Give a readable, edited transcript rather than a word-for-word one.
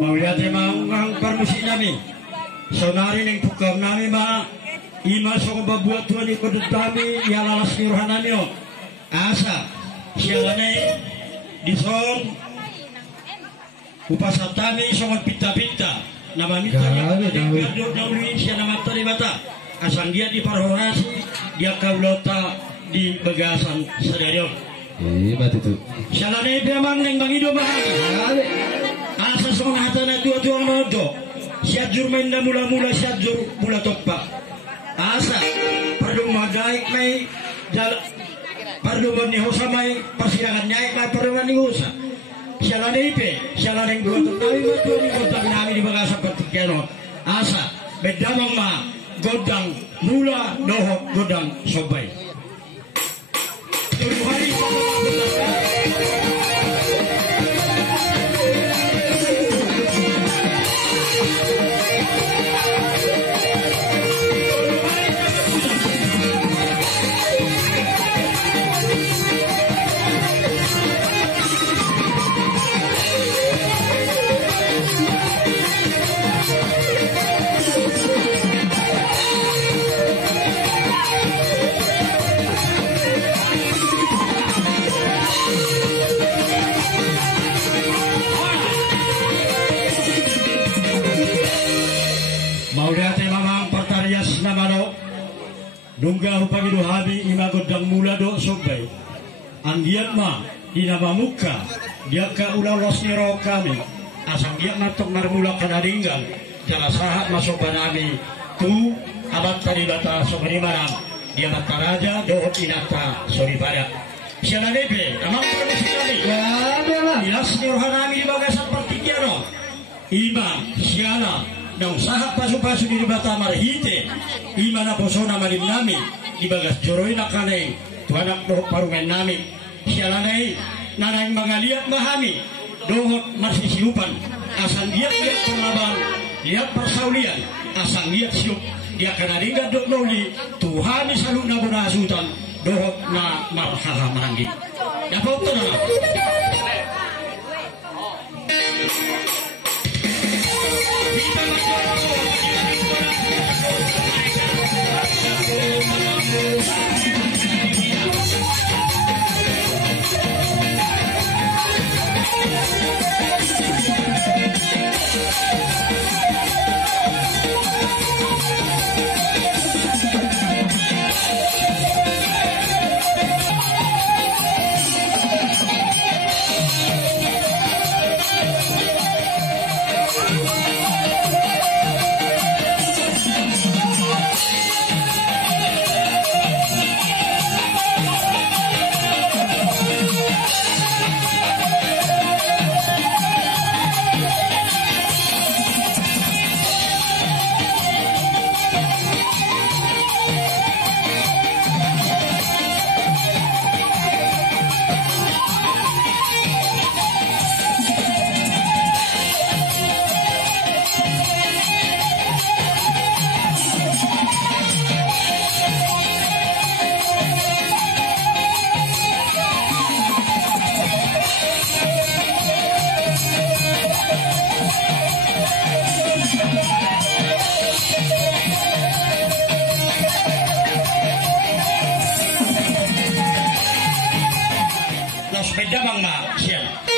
Mau lihat emang permusik nami sonari neng pukam nami ma ima song babuat tuan ikut kami ya lalas nirohanami no asa sialane di song upasatami songon pita-pita nama mita ni siya nama teribata asang dia di parhorasi dia kaulota di bagasan sadario Hebat itu. sialane memang neng bangido bahagi asa songon hatana tua-tua nodo siajur main mula-mula siajur mula topak asa perlu magaik may perlu manihosa may persidangan nyai may perlu manihosa sialan ipe sialan yang dua tertawi batu di kota nami di bagasa petikeno asa bedamang ma godang mula dohok godang sobai tujuh hari Dungga upagi dohabi ima godang mula do sobai anggiat ma di nama muka dia ka ulah los niro kami asang dia matok narmula kanadinggal jala sahat masuk banami tu abad tadi bata sobari marang dia mata raja do inata sorry pada siapa nebe amang permisi kami ya ilas niro hanami di bagasan pertikiano ima siana dong sahat pasu-pasu di bata marhite imana posona malim nami di bagas joroi nakane tuanak dohok parungan nami sialanai nanaing mangaliat mahami dohok masih siupan asang dia perlabang lihat persaulian asang lihat siup dia kena ringgat dok noli Tuhani saluk na bunasutan dohok na marhaha manggi dapat to na sepeda bang mak siang